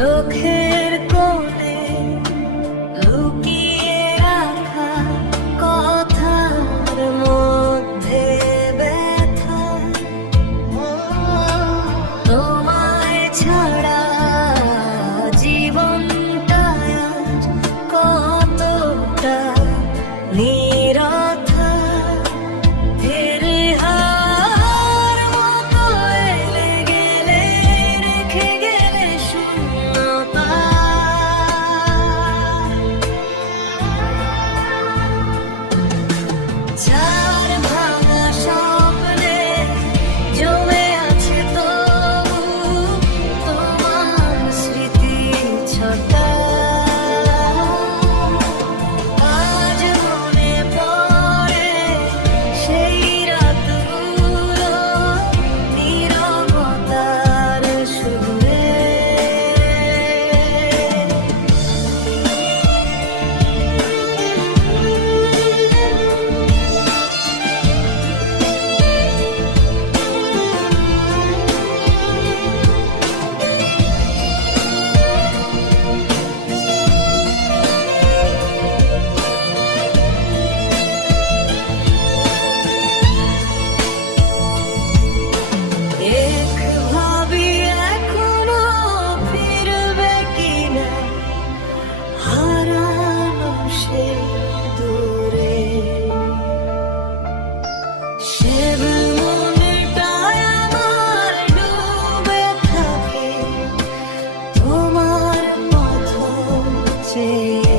চোখের কোণে লুকিয়ে রাখা কথার মধ্যে ব্যথা। তোমায় ছাড়া você.